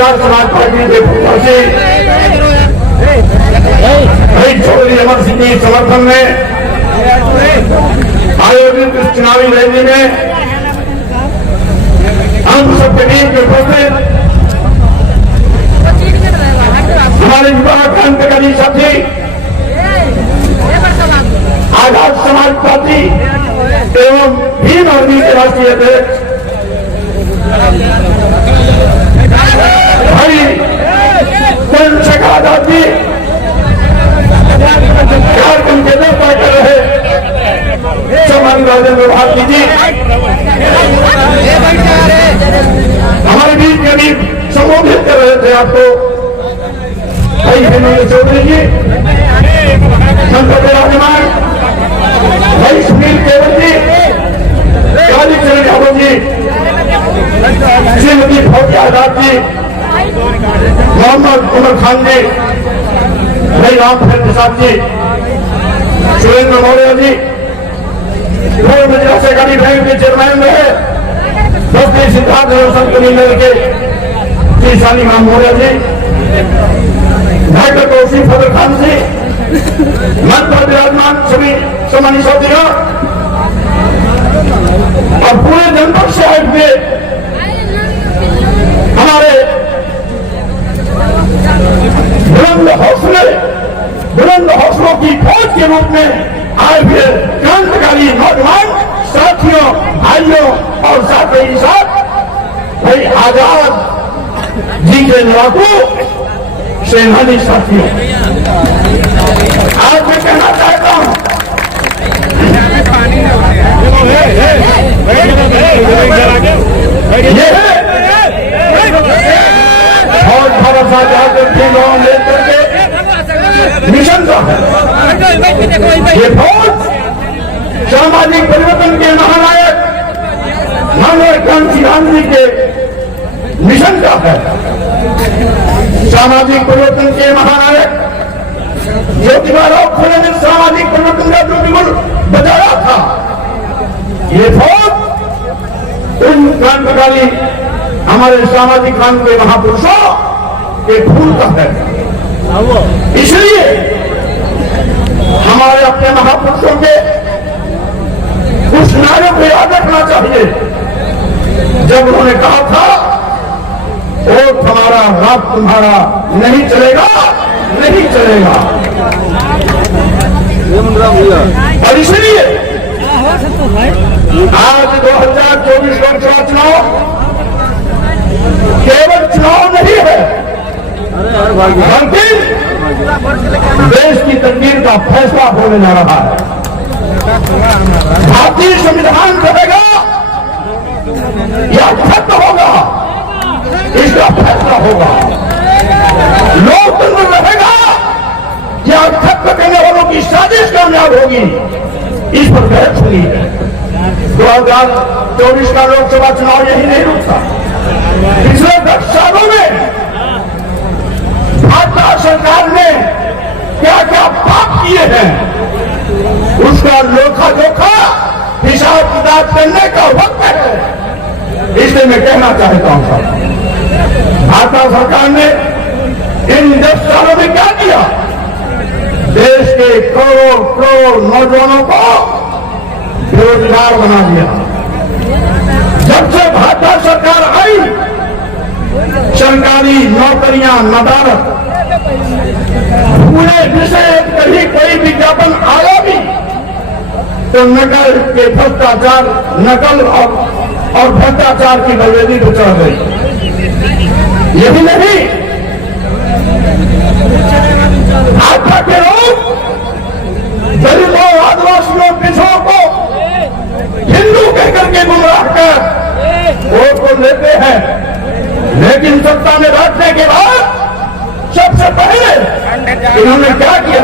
Azad Samaj party के प्रत्याशी भाई चौधरी अमर सिंह के समर्थन में आयोजित इस चुनावी रैली में हम सबके बीच में उपस्थित हमारे युवा क्रांतिकारी साथी आजाद समाज पार्टी एवं भीम आर्मी के राष्ट्रीय अध्यक्ष भाई चंद्रशेखर आजाद जी झारखंड के नेता कर रहे सम्मान राजेंद्र भारती जी हमारे बीच के बीच संबोधित कर रहे थे आपको भाई हेमंत चौधरी जी संसद विराजमान भाई सुनील केवल जी कालीचरण यादव जी श्रीमती फौजिया आजाद जी मोहम्मद उमर खान जी भाई रामफल प्रसाद जी सुरेंद्र मौर्य जी पूर्व सहकारी बैंक के चेयरमैन रहे बस्ती सिद्धार्थ रोशन कमीनर के श्री शालीमा मौर्य जी डॉक्टर कौशिक फजल खान जी मंच पर विराजमान सभी सम्मानित साथियों और पूरे जनपद से आए हुए हमारे बुलंद हौसलों की फौज के रूप में आए हुए क्रांतिकारी नौजवान साथियों भाइयों और साथ ही साथ भाई आजाद जी के लड़ाकू सेनानी साथियों आज मैं कहना चाहता हूं फौज भरोसा जाकर लेकर के मिशन का है ये फौज सामाजिक परिवर्तन के महानायक मानव क्रांति गांधी के मिशन का है सामाजिक परिवर्तन के महानायक ज्योतिबा फुले ने सामाजिक परिवर्तन का जो बिगुल बजाया था ये फौज उन क्रांतिकारी हमारे सामाजिक क्रांति के महापुरुषों के फूल का है इसलिए हमारे अपने महापुरुषों के उस नारे को याद रखना चाहिए जब उन्होंने कहा था वोट हमारा रात तुम्हारा नहीं चलेगा नहीं चलेगा और इसलिए आज 2024 लोकसभा चुनाव केवल चुनाव नहीं है बल्कि देश की तकदीर का फैसला होने जा रहा है भारतीय संविधान रहेगा या खत्म होगा इसका फैसला होगा लोकतंत्र रहेगा या खत्म करने वालों की साजिश कामयाब होगी इस पर बहस हुई है 2024 का लोकसभा चुनाव यही नहीं रुकता पिछले 10 सालों में भाजपा सरकार ने क्या क्या पाप किए हैं उसका लेखा जोखा हिसाब किताब करने का वक्त है इसलिए मैं कहना चाहता हूं भाजपा सरकार ने इन 10 सालों में क्या किया देश के करोड़ करोड़ नौजवानों को बेरोजगार बना दिया जब से भाजपा सरकार आई सरकारी नौकरियां नदारत पूरे विषय कहीं कोई विज्ञापन आया भी तो नकल के भ्रष्टाचार नकल और भ्रष्टाचार की बलवेदी को चढ़ गई यही नहीं भाजपा के लोग गरीबों आदिवासियों पिछड़ों को हिंदू कहकर के गुमराह कर वोट को लेते हैं लेकिन सत्ता में बैठने के बाद सबसे पहले इन्होंने क्या किया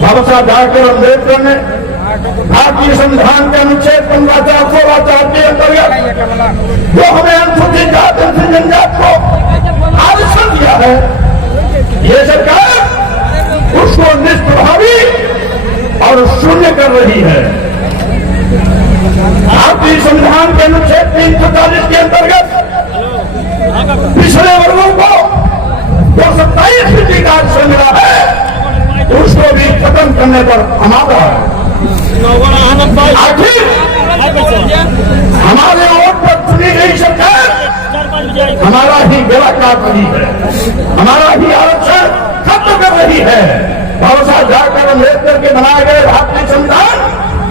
बाबा साहब डॉक्टर अम्बेडकर ने भारतीय संविधान के अनुच्छेद 15-16 के अंतर्गत जो हमें अनुसूचित जाति अनुसूचित जनजाति को आरक्षण दिया है ये सरकार उसको निष्प्रभावी और शून्य कर रही है भारतीय संविधान के अनुच्छेद 340 के अंतर्गत पिछड़े वर्गों को करने पर हमारा है। आखिर हमारे वोट पर चुनी गई सरकार हमारा ही गला काट रही है, हमारा ही आरक्षण खत्म कर रही है। भरोसा जाकर अम्बेडकर के बनाए गए भारतीय संविधान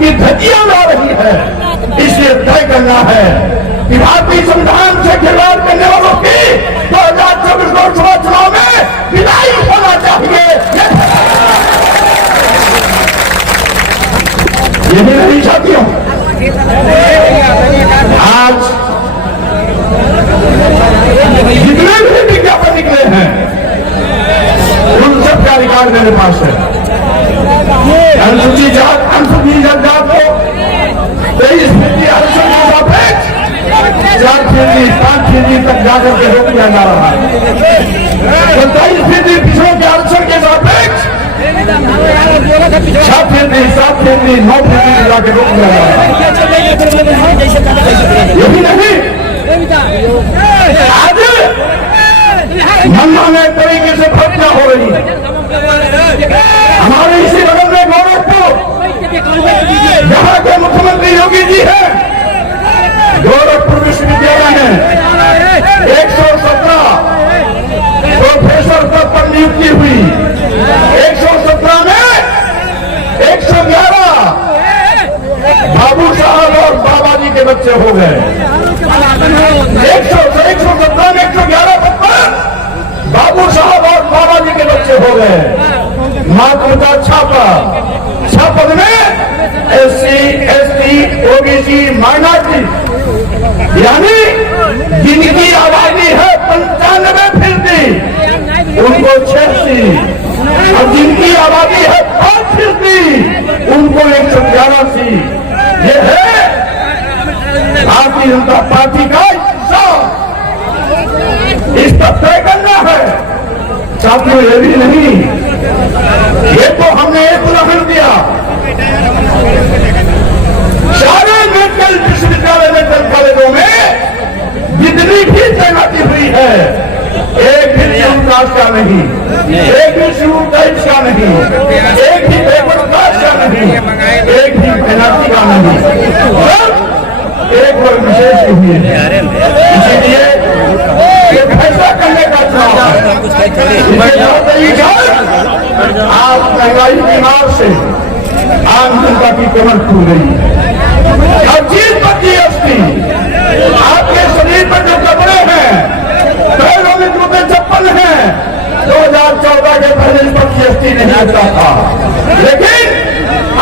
की धज्जियां ला रही है। इसलिए तय करना है कि भारतीय संविधान से खिलवाड़ करने वालों की 2024 लोकसभा चुनाव में विदाई होना चाहिए। यही नहीं साथियों, आज जितने भी विज्ञापन निकले हैं उन सब का अधिकार मेरे पास है। अनुसूचित जनजात को 23% आरक्षण के सापेक्ष 4% 5% तक जाकर के रोक दिया जा रहा है। 27% पिछड़ों के आरक्षण के सापेक्ष 6%, 7%, 9% जाकर रोक दिया जा रहा है। यही नहीं, आज मनमाने तरीके से भर्तियां हो रही है। हमारे इसी बगल में गोरखपुर, यहाँ के मुख्यमंत्री योगी जी हैं, गोरखपुर विश्वविद्यालय है, 117 प्रोफेसर पद पर नियुक्ति हुई। 117 में 111 बाबू साहब और बाबा जी के बच्चे हो गए। 117 में 111 पद पर बाबू साहब और बाबा जी के बच्चे हो गए। मात्र 6 पद में SC, ST, OBC, माइनॉरिटी, यानी जिनकी आबादी है 95%, उनको 86, और जिनकी आबादी है 5%, उनको 111। ये है भारतीय जनता पार्टी का हिस्सा। इस पर तय करना है साथियों। ये भी नहीं, ये तो हमने एक उदाहरण दिया। सारे मेडिकल विश्वविद्यालय मेडिकल कॉलेजों में जितनी भी तैनाती हुई है, एक भी शेड्यूल कास्ट का नहीं, एक भी शेड्यूल ट्राइब्स का नहीं, एक भी बैकवर्ड कास्ट का नहीं, एक भी तैनाती का नहीं, सब एक वर्ग विशेष के हुए हैं। इसीलिए ये फैसला करने का चुनाव है। आज महंगाई की मार से आम जनता की कमर खुल गई है। और चीज पर GST, आपके शरीर पर जो कपड़े हैं, पैरों में जूते चप्पल हैं, 2014 के पहले इस पर GST नहीं लगता था, लेकिन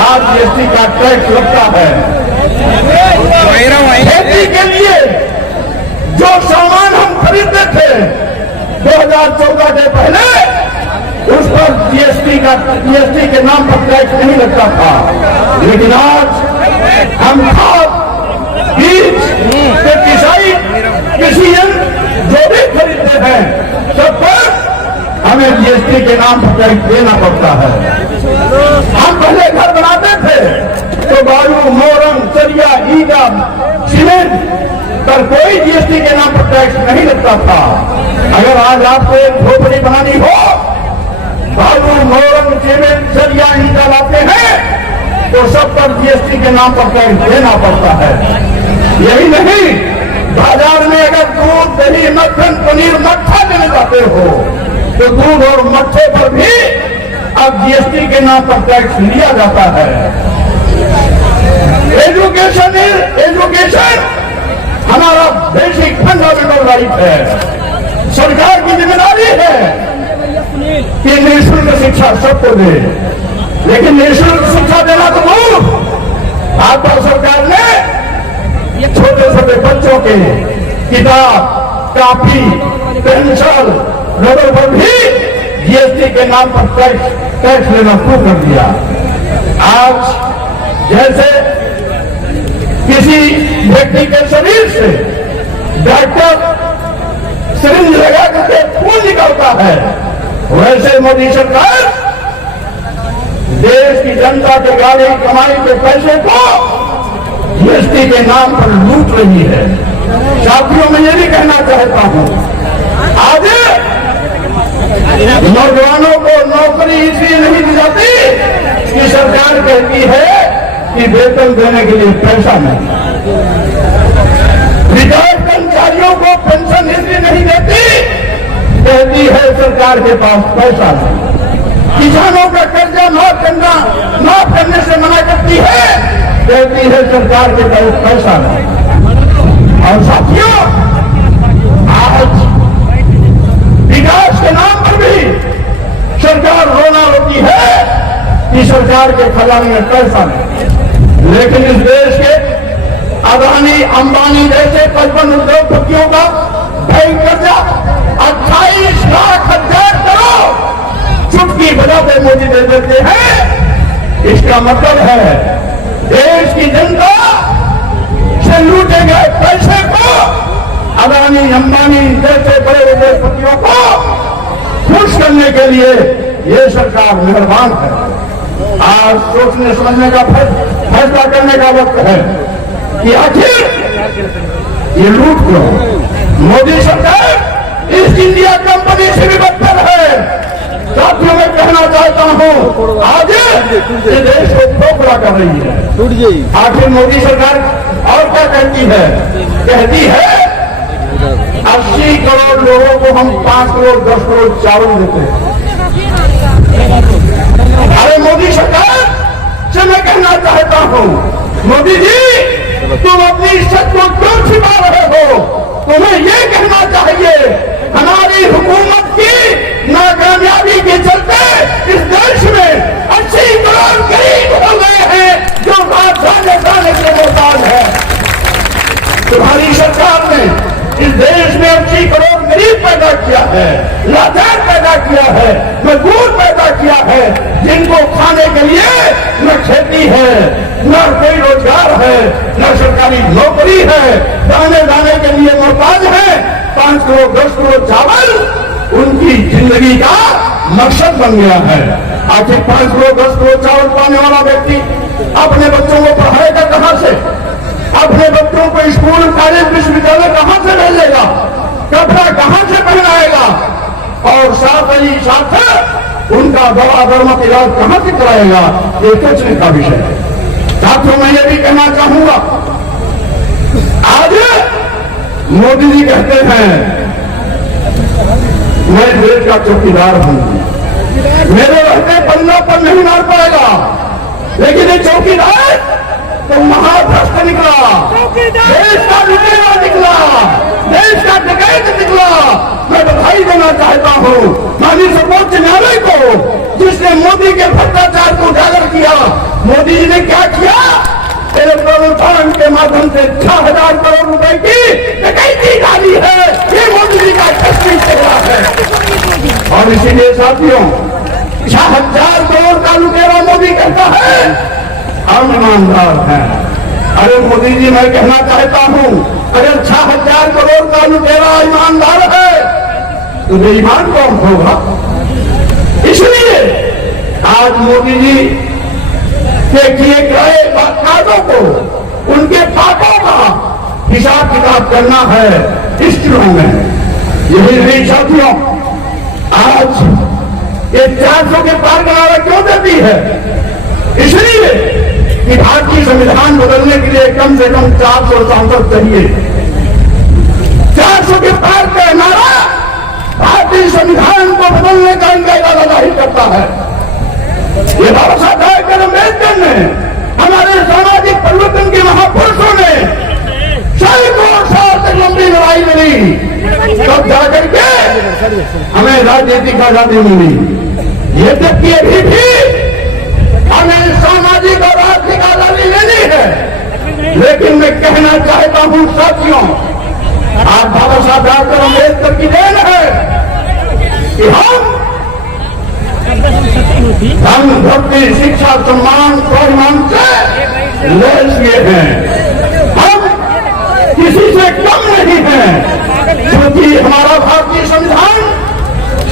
आज GST का टैक्स लगता है। खेती के लिए जो सामान हम खरीदते थे 2014 के पहले, उस पर GST के नाम पर टैक्स नहीं लगता था। लेकिन आज हम खाद, बीज, पेस्टिसाइड, कृषि यंत्र जो भी खरीदते हैं, सब पर हमें GST के नाम पर टैक्स देना पड़ता है। हम पहले घर बनाते थे तो बालू, मोरंग, सरिया, ईटा, सीमेंट पर कोई GST के नाम पर टैक्स नहीं लगता था। अगर आज आपको एक झोपड़ी बनानी हो, बालू, मोरंग, सीमेंट, सरिया, ईटा लाते हैं तो सब पर GST के नाम पर टैक्स देना पड़ता है। यही नहीं, बाजार में अगर दूध, दही, मक्खन, पनीर, मट्ठा लेने जाते हो तो दूध और मट्ठे पर भी अब GST के नाम पर टैक्स लिया जाता है। एजुकेशन हमारा बेसिक फंडामेंटल राइट है। सरकार की जिम्मेदारी है कि निःशुल्क शिक्षा सबको दे, लेकिन निःशुल्क शिक्षा देना तो दूर, भाजपा सरकार ने छोटे छोटे बच्चों के किताब, कॉपी, पेंसिल, रबर पर भी GST के नाम पर टैक्स लेना शुरू कर दिया। आज जैसे किसी व्यक्ति के शरीर से डॉक्टर सिरिंज लगा करके खून निकालता है, वैसे मोदी सरकार देश की जनता के गाड़ी कमाई के पैसे को GST के नाम पर लूट रही है। साथियों, मैं ये भी कहना चाहता हूं, आज नौजवानों को नौकरी इसलिए नहीं दी जाती कि सरकार कहती है कि वेतन देने के लिए पैसा नहीं, रिटायर्ड कर्मचारियों को पेंशन इसलिए नहीं देती, कहती है सरकार के पास पैसा नहीं, किसानों का कर्जा माफ करने से मना करती है, कहती है सरकार के पास पैसा नहीं। और साथियों, आज विकास के नाम पर भी सरकार रोना रोती है कि सरकार के खजाने में पैसा नहीं, लेकिन इस देश के अदानी अंबानी जैसे 55 उद्योगपतियों का बैंक कर्जा 28 लाख करोड़ चुटकी बजाते मोदी दे देते हैं। इसका मतलब है देश की जनता से लूटे गए पैसे को अदानी अंबानी जैसे बड़े उद्योगपतियों को खुश करने के लिए ये सरकार मेहरबान है। आज सोचने समझने का फैसला करने का वक्त है कि आखिर ये लूट क्यों? मोदी सरकार ईस्ट इंडिया कंपनी से भी बदतर है। साथियों में कहना चाहता हूं, आज ये देश को खोखला कर रही है। आखिर मोदी सरकार और क्या कहती है? कहती है 80 करोड़ लोगों को हम 5 करोड़ 10 करोड़ चावल देते हैं। अरे मोदी सरकार से मैं कहना चाहता हूं, मोदी जी तुम अपनी इज्जत को क्यों छिपा रहे हो? तुम्हें यह कहना चाहिए हमारी हुकूमत की नाकामयाबी के चलते इस देश में 80 करोड़ गरीब हो गए हैं जो खाने के मोहताज है। तुम्हारी सरकार ने इस देश में 80 करोड़ गरीब पैदा किया है, लाचार पैदा किया है, मजबूर पैदा किया है, जिनको खाने के लिए न खेती है, न कोई रोजगार है, न सरकारी नौकरी है, दाने दाने के लिए मोहताज है। 5 करोड़ 10 करोड़ चावल उनकी जिंदगी का मकसद बन गया है। आखिर 5 करोड़ 10 करोड़ चावल पाने वाला व्यक्ति अपने बच्चों को पढ़ाएगा कहां से? अपने बच्चों को स्कूल कॉलेज विश्वविद्यालय कहां से भेजेगा? कपड़ा कहां से पहनाएगा? और साथ ही साथ उनका दवा दर्मक इलाज कहां से कराएगा? ये सोचने का विषय है। साथियों, मैं ये भी कहना चाहूंगा, आज मोदी जी कहते हैं मैं देश का चौकीदार हूं, मेरे रहते पन्ना पर नहीं मार पाएगा, लेकिन ये चौकीदार तो महाभ्रष्ट निकला, देश का लुटेरा निकला, देश का डकैत निकला। मैं बधाई देना चाहता हूं माननीय सर्वोच्च न्यायालय को, जिसने मोदी के भ्रष्टाचार को उजागर किया। मोदी जी ने क्या किया? इलेक्ट्रॉनिक फंड के माध्यम से 6000 करोड़ रुपए की डकैती डाली है। ये मोदी जी का कष्टी चेहरा है। और इसीलिए साथियों, 6000 करोड़ का लुटेरा मोदी कहता है हम ईमानदार हैं। अरे मोदी जी, मैं कहना चाहता हूं, अगर 6000 करोड़ का लुटेरा ईमानदार है तो बेईमान कौन होगा? इसलिए आज मोदी जी के किए गए कामों को, उनके पापों का हिसाब किताब करना है इस चुनाव में। यही नहीं साथियों, आज ये 400 के पार का नारा क्यों देती है? इसलिए कि भारतीय संविधान बदलने के लिए कम से कम 400 सांसद चाहिए। 400 के पार का नारा भारतीय संविधान को बदलने का इनका इरादा जाहिर करता है। ये बाबा साहब अम्बेडकर ने, हमारे सामाजिक परिवर्तन के महापुरुषों ने सैकड़ों साल तक लंबी लड़ाई लड़ी, तब जाकर के हमें राजनीतिक आजादी मिली। ये जबकि अभी भी हमें सामाजिक और आर्थिक आजादी लेनी है। लेकिन मैं कहना चाहता हूं साथियों, आज बाबा साहब डॉक्टर अम्बेडकर की देन है कि हम धन भक्ति शिक्षा सम्मान स्वाभिमान से लैस हुए हैं। हम किसी से कम नहीं हैं, क्योंकि हमारा भारतीय संविधान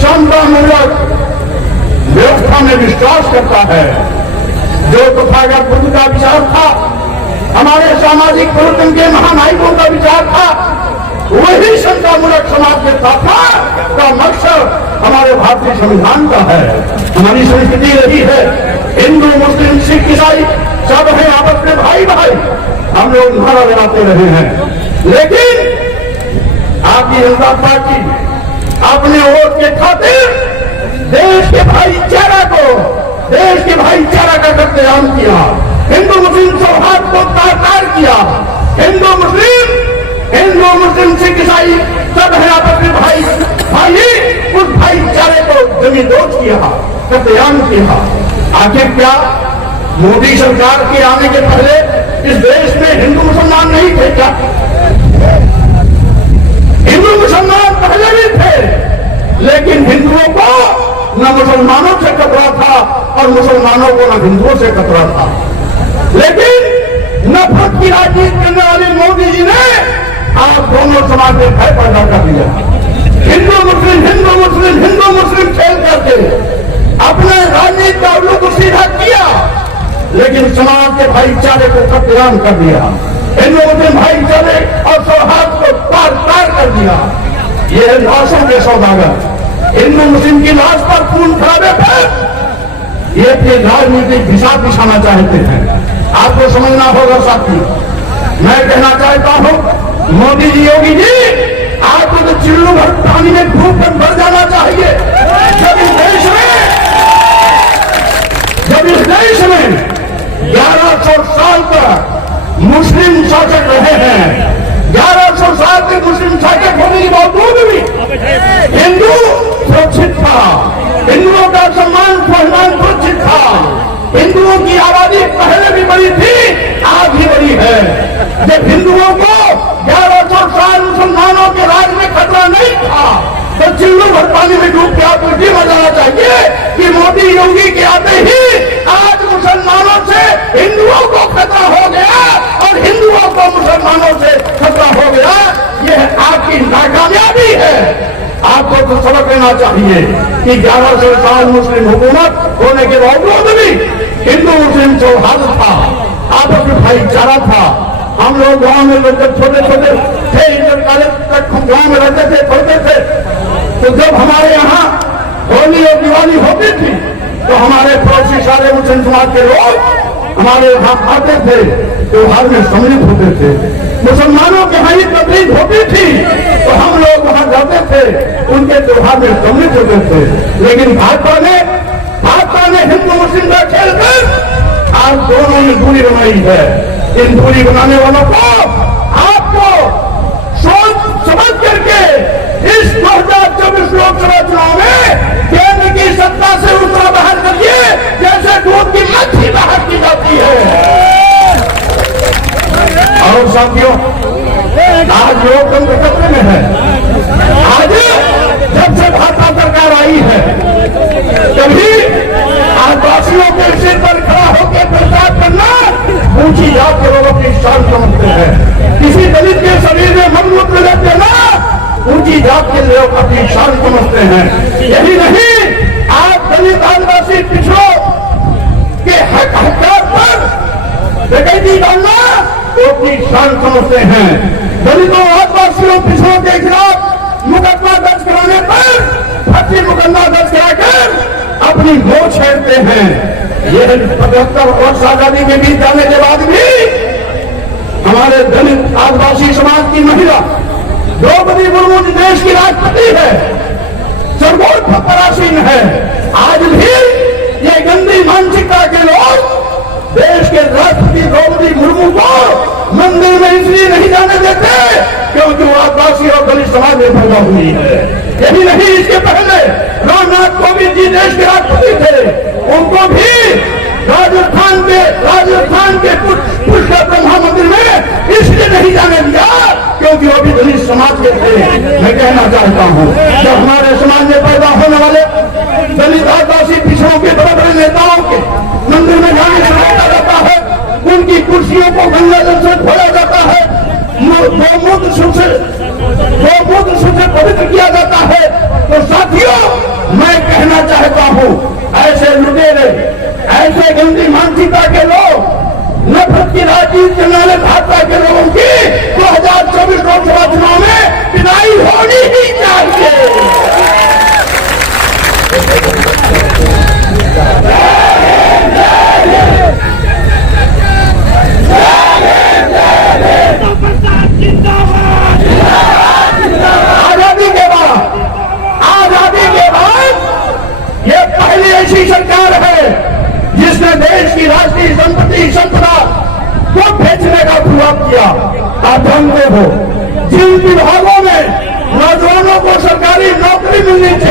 समतामूलक व्यवस्था में विश्वास करता है। जो तथागत बुद्ध का विचार था, हमारे सामाजिक परिवर्तन के महानायकों का विचार था, वही समतामूलक समाज के स्थापना का मकसद हमारे भारतीय संविधान का है, हमारी संस्कृति रही है। हिंदू मुस्लिम सिख ईसाई सब है आपस में भाई भाई, हम लोग नारा लगाते रहे हैं। लेकिन आपकी जनता पार्टी अपने वोट के खातिर देश के भाईचारा का कत्लेआम किया, हिंदू मुस्लिम सौहार्द को तार किया। हिंदू मुस्लिम सिख ईसाई सब है आपस में भाई, उस भाईचारे को जमींदोज किया, कत्लेआम किया। आखिर क्या मोदी सरकार के आने के पहले इस देश में हिंदू मुसलमान नहीं थे क्या? हिंदू मुसलमान पहले भी थे, लेकिन हिंदुओं को न मुसलमानों से खतरा था और मुसलमानों को न हिंदुओं से खतरा था। लेकिन नफरत की राजनीति करने वाले मोदी जी ने आप दोनों समाज में भय पैदा कर दिया। हिंदू मुस्लिम खेल करके अपने राजनीति का उल्लू सीधा किया, लेकिन समाज के भाईचारे को कत्लेआम कर दिया, हिंदू मुस्लिम भाईचारे और सौहार्द को तार कर दिया। ये लाशों के सौदागर हिंदू मुस्लिम की लाश पर खून खराबे पर ये अपनी राजनीतिक दिशा दिखाना चाहते हैं। आपको समझना होगा साथी, मैं कहना चाहता हूं मोदी जी, योगी जी, आपको तो चिल्लू भर पानी में डूब कर मर जाना चाहिए। जब इस देश में 1100 साल तक मुस्लिम शासक रहे हैं, 1100 साल के मुस्लिम शासक होने के बावजूद भी हिंदू सुरक्षित था, हिंदुओं का सम्मान सुरक्षित था, हिंदुओं की आबादी पहले भी बड़ी थी, आज भी बड़ी है। जब हिंदुओं को 1100 साल मुसलमानों के राज में खतरा नहीं था, तो चिल्लू भर पानी में डूब के आपको ये बताना चाहिए कि मोदी योगी के आते ही आज मुसलमानों से हिंदुओं को खतरा हो गया और हिंदुओं को मुसलमानों से खतरा हो गया। यह आपकी नाकामयाबी है। आपको तो सबक लेना चाहिए कि 1100 साल मुस्लिम हुकूमत होने के बावजूद भी हिंदू मुस्लिम सौहार्द था, आपस में भाईचारा था। हम लोग गांव में जब छोटे छोटे थे, इंटर कॉलेज तक गांव में रहते थे, पढ़ते थे, तो जब हमारे यहाँ होली और दिवाली होती थी तो हमारे पड़ोसी सारे मुस्लिम समाज के लोग हमारे यहाँ आते थे, त्योहार में सम्मिलित होते थे। मुसलमानों के यहाँ तकलीफ होती थी तो हम लोग वहां जाते थे, उनके त्योहार में सम्मिलित होते थे। लेकिन भाजपा ने हिंदू मुस्लिम का खेल कर आज दोनों ने दूरी बनाई है। इन दूरी बनाने वालों को आपको सोच समझ करके इस 2024 लोकसभा चुनाव में केंद्र की सत्ता से उतना बाहर करिए जैसे दूध की मच्छी बाहर की जाती है। और साथियों, आज लोकतंत्र खतरे में है। आज जब से भाजपा सरकार आई है तभी आदिवासियों के सिर पर खड़ा होकर प्रचार करना ऊंची जात के लोगों की शान समझते हैं। किसी दलित के शरीर में मलमूत्र लग देना ऊंची जात के लोग अपनी शान समझते हैं। यही नहीं, आप दलित आदिवासी पिछड़ों के हकदार पर डकैती डालना वो अपनी शान समझते हैं। दलितों आदिवासियों पिछड़ों के खिलाफ मुकदमा दर्ज कराने पर फर्जी मुकदमा दर्ज कराकर अपनी मोह छेड़ते हैं। यह 75 वर्ष आजादी के बीत जाने के बाद भी हमारे दलित आदिवासी समाज की महिला द्रौपदी मुर्मू देश की राष्ट्रपति है, सर्वोच्च परासीन है। आज भी ये गंदी मानसिकता के लोग देश के राष्ट्रपति द्रौपदी मुर्मू को मंदिर में इसलिए नहीं जाने देते क्योंकि वो आदिवासी और दलित समाज में पैदा हुई है। यही नहीं, इसके पहले रामनाथ कोविंद जी देश के राष्ट्रपति थे, उनको भी राजस्थान के पुष्कर ब्रह्मा मंदिर में इसलिए नहीं जाने दिया क्योंकि वो भी दलित समाज के थे। मैं कहना चाहता हूँ, जब हमारे समाज में पैदा होने वाले दलित आदिवासी पिछड़ों के बड़े बड़े नेताओं के मंदिर में जाने से रोका जाता है, उनकी कुर्सियों को गंगा जल से धोया जाता है, गौमूत्र से पवित्र किया जाता है, तो साथियों मैं कहना चाहता हूँ, ऐसे लुटेरे, ऐसे गंदी मानसिकता के लोग, नफरत की राजनीति करने वाले भाजपा के लोगों की 2024 लोकसभा चुनाव में विदाई होनी ही चाहिए।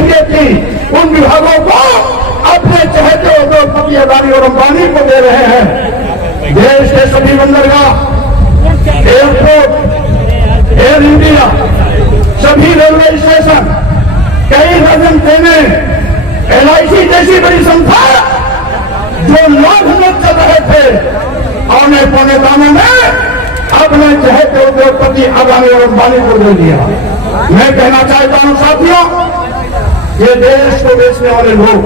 सीटें थी उन विभागों को अपने चहेते उद्योगपति अदानी और अंबानी को दे रहे हैं। देश के सभी बंदरगाह, एयरपोर्ट, एयर इंडिया, सभी रेलवे स्टेशन, कई दर्जन ट्रेनें, LIC जैसी बड़ी संस्था जो लाख में चल रहे थे, औने पौने दामों में अपने चहेते उद्योगपति अदानी और अंबानी को दे दिया। मैं कहना चाहता हूं साथियों, ये देश को बेचने वाले लोग,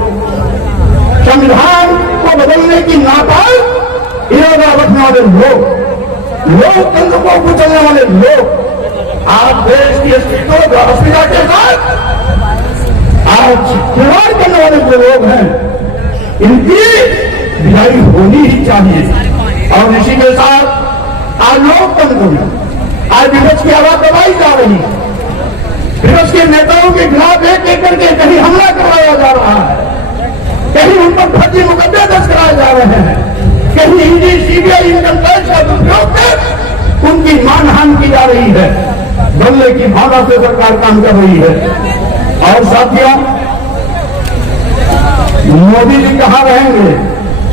संविधान को बदलने की नापाक इरादा रखने वाले लोग, लोकतंत्र को कुचलने वाले लोग, आज देश की अस्मिता के साथ आज खिलवाड़ करने वाले जो लोग हैं, इनकी विदाई होनी ही चाहिए। और इसी के साथ आज लोकतंत्र में आज विपक्ष की आवाज दबाई जा रही है। विपक्ष के नेताओं के खिलाफ एक एक करके कहीं हमला करवाया जा रहा है, कहीं उन पर फर्जी मुकदमे दर्ज कराए जा रहे हैं, कहीं ED, CBI, इनकम टैक्स का दुरुपयोग कर उनकी मानहानि की जा रही है। बदले की भावना से सरकार काम कर रही है। और साथियों, मोदी जी कहां रहेंगे?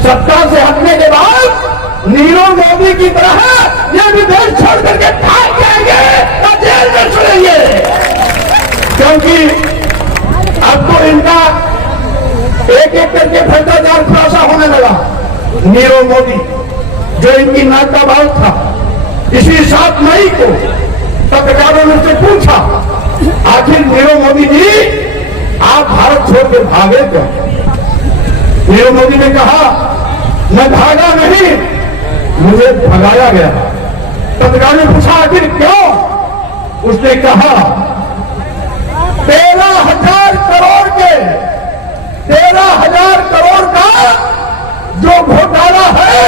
सत्ता से हटने के बाद नीरव मोदी की तरह ये भी देश छोड़ करके भाग जाएंगे या जेल में चलेंगे, क्योंकि अब तो इनका एक एक करके भ्रष्टाचार खुलासा होने लगा। नीरव मोदी जो इनकी नाक का बाल था, इसी 7 मई को पत्रकारों ने उससे पूछा, आखिर नीरव मोदी जी आप भारत छोड़ के भागे क्यों? नीरव मोदी ने कहा, मैं भागा नहीं, मुझे भगाया गया। पत्रकारों ने पूछा आखिर क्यों? उसने कहा 13,000 करोड़ के 13,000 करोड़ का जो घोटाला है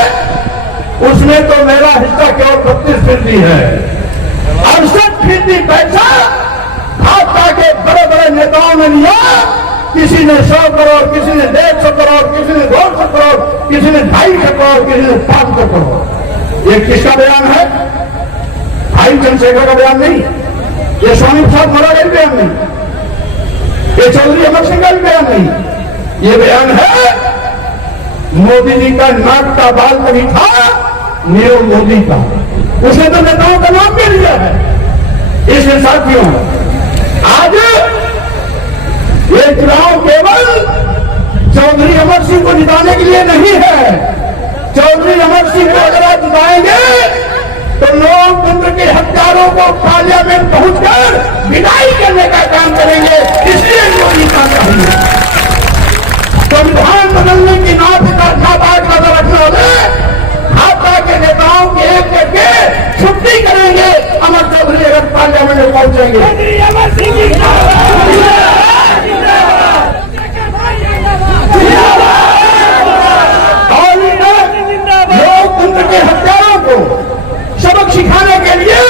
उसमें तो मेरा हिस्सा केवल 32% है। 68% पैसा भाजपा के बड़े बड़े नेताओं ने लिया। किसी ने 100 करोड़, किसी ने 150 करोड़, किसी ने 200 करोड़, किसी ने 250 करोड़, किसी ने 500 करोड़। ये किसका बयान है? भाई चंद्रशेखर का बयान नहीं, ये स्वामी प्रसाद मौर्य का भी बयान नहीं, ये चौधरी अमर सिंह का भी बयान नहीं, ये बयान है मोदी जी का नाक का बाल कभी था नीरव मोदी का। उसने तो नेताओं का नाम भी लिया है। इसलिए साथियों, आज ये चुनाव केवल चौधरी अमर सिंह को जिताने के लिए नहीं है। चौधरी अमर सिंह को अगर आप जिताएंगे तो लोकतंत्र के हत्यारों को पार्लियामेंट पहुंचकर विदाई करने का काम करेंगे। इसलिए मोदी का चाहिए संविधान बदलने की नापाक नजर रखने वाले भाजपा के नेताओं के एक करके छुट्टी करेंगे। अमर चौधरी अगर पार्लियामेंट में पहुंचेंगे। लोकतंत्र के हत्यारों को सबक सिखाने के लिए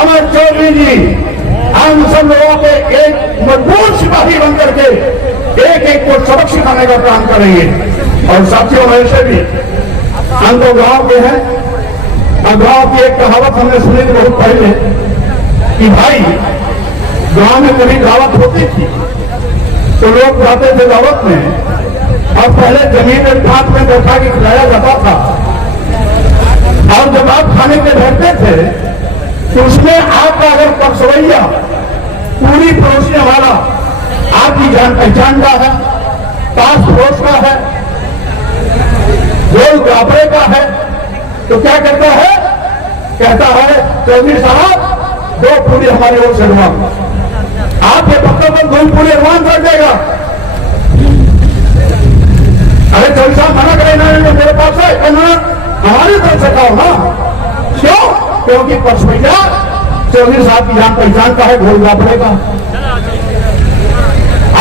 अमर चौधरी जी हम सब लोगों के एक मजबूत सिपाही बनकर के एक एक को सबक सिखाने का काम करेंगे। और साथियों, वैसे भी हम तो गांव के हैं, और गांव की एक कहावत हमने सुनी थी बहुत पहले कि भाई गांव में कभी दावत होती थी तो लोग जाते थे दावत में, और पहले जमीन में हाथ में बैठा के खिलाया जाता था, और जब आप खाने के बैठते थे तो उसमें आपका अगर परसवैया पूरी पड़ोसी हमारा आपकी जान पहचान का है, पास पड़ोस का है, गोल गापड़े का है, तो क्या कहता है? कहता है चौधरी साहब 2 पूरी हमारी ओर से रुआ, आपके पत्थर पर 2 पूरी एडवांस कर देगा। अरे चौधरी साहब मना करें ना, मेरे पास है हमारी तरफ से कहो ना। क्यों? क्योंकि परसवैया चौधरी साहब की जान पहचान का है, गोल गापड़े का।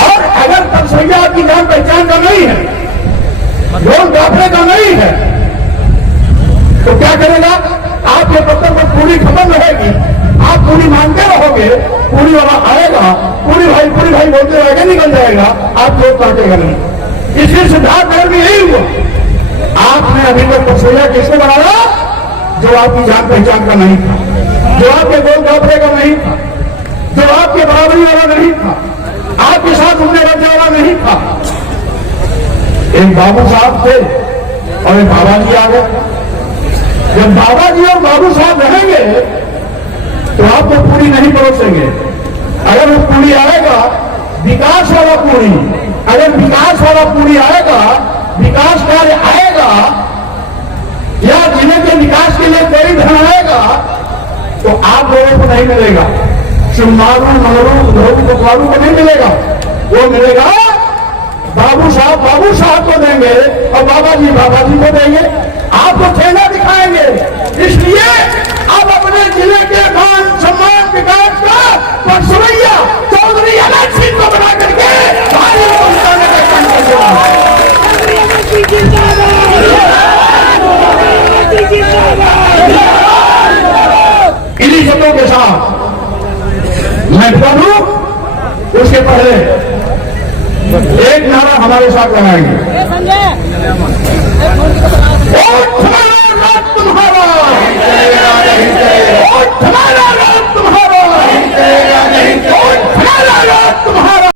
और अगर परसवैया आपकी जान पहचान का नहीं है, गोल गापड़े का नहीं है, तो क्या करेगा? आपके पत्थर पर पूरी खत्म रहेगी, आप पूरी मांगते रहोगे, पूरी वाला आएगा, पूरी भाई बोलते रहेगा, निकल जाएगा, आप लोग काटेगा नहीं। इसलिए सिद्धार्थ नगर में यही हुआ। आपने अभी तक परसवैया किसको बनाया? जो आपकी जान पहचान का नहीं था, जो आपके गोल गापड़े का नहीं था, जो आपके बराबरी वाला नहीं था, आपके साथ एक बाबू साहब थे और एक बाबा जी आ गए। जब बाबा जी और बाबू साहब रहेंगे तो आपको पूरी नहीं परोसेंगे। अगर वो पूरी आएगा विकास वाला पूरी, अगर विकास वाला पूरी आएगा, विकास कार्य आएगा या जिले के विकास के लिए कोई धन आएगा तो आप लोगों को नहीं मिलेगा, सुमारू महरू धोबी पटवारू को नहीं मिलेगा। वो मिलेगा बाबू साहब को देंगे और बाबा जी को देंगे। आपको ठेला दिखाएंगे। इसलिए आप अपने जिले के मान सम्मान विकास का परसवैया चौधरी अनंत सिंह को बना करके भारी पहुंचाने का काम करेगा। इन्हीं शब्दों के साथ मैं बोलूं, उसके पहले एक नारा हमारे साथ लगाएंगे।